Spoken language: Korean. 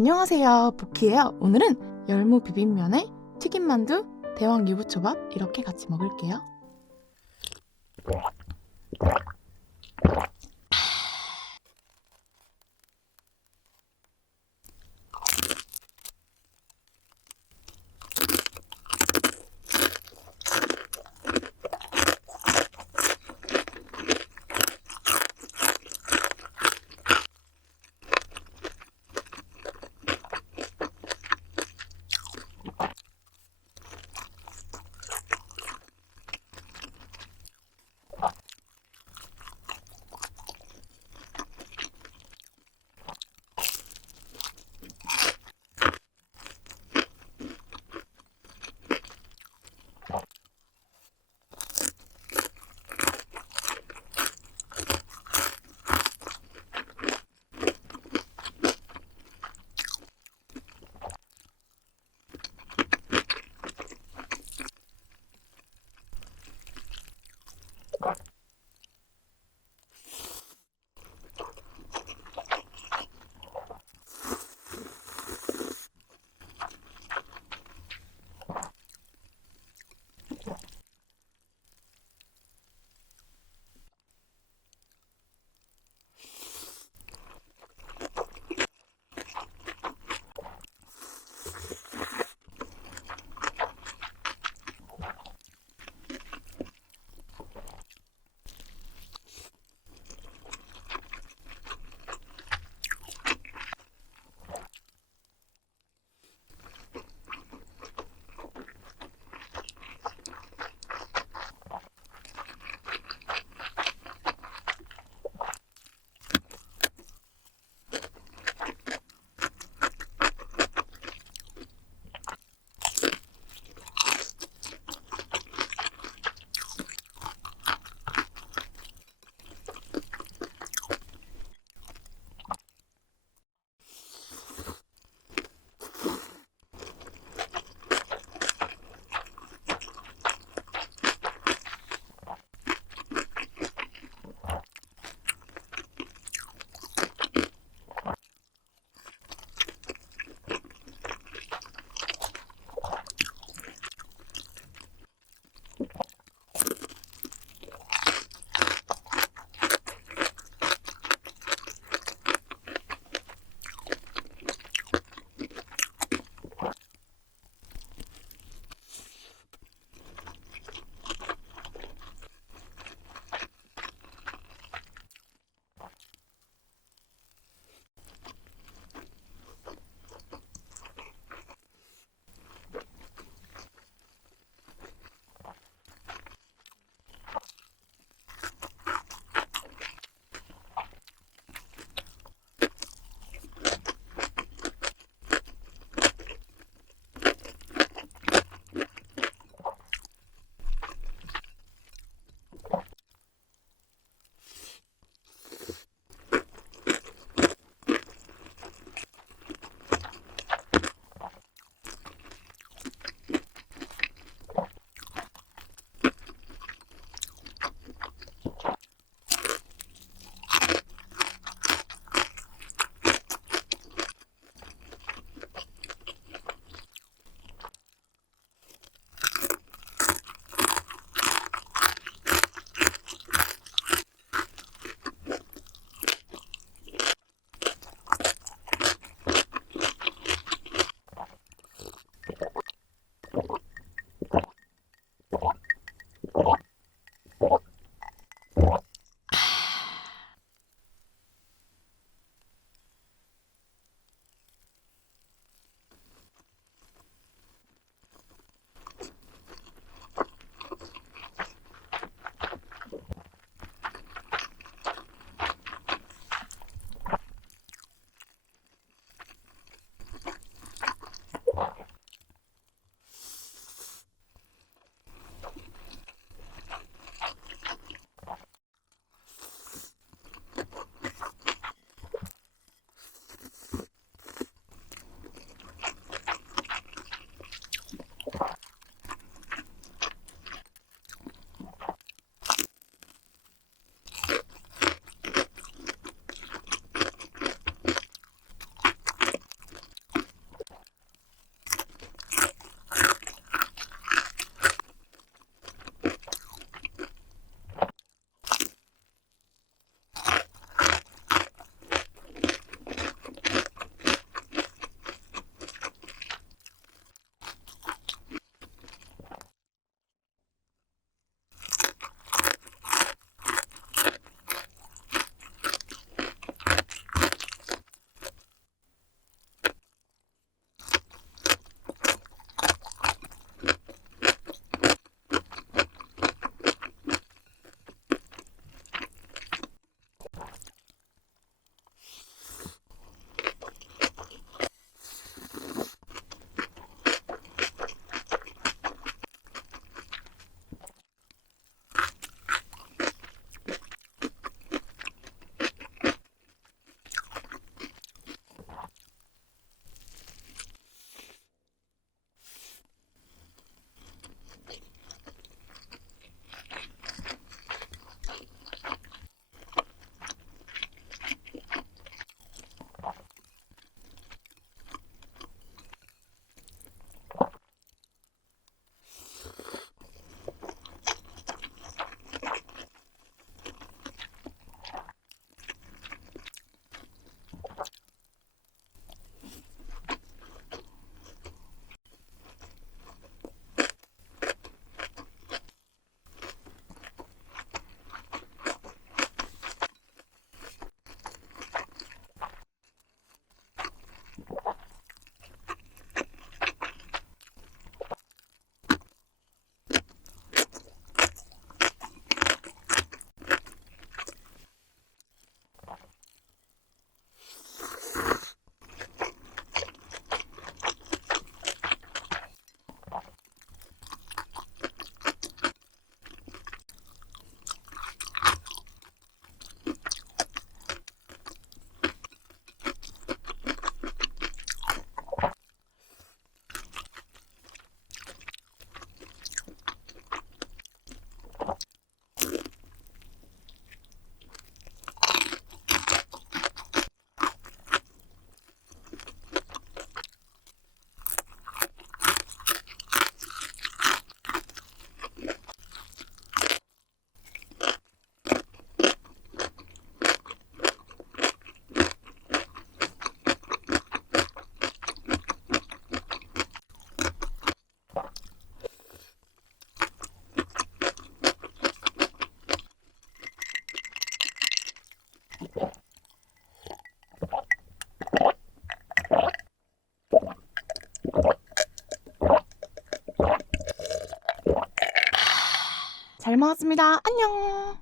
안녕하세요, 부키예요. 오늘은 열무 비빔면에 튀김만두, 대왕 유부초밥 이렇게 같이 먹을게요. 잘 먹었습니다. 안녕.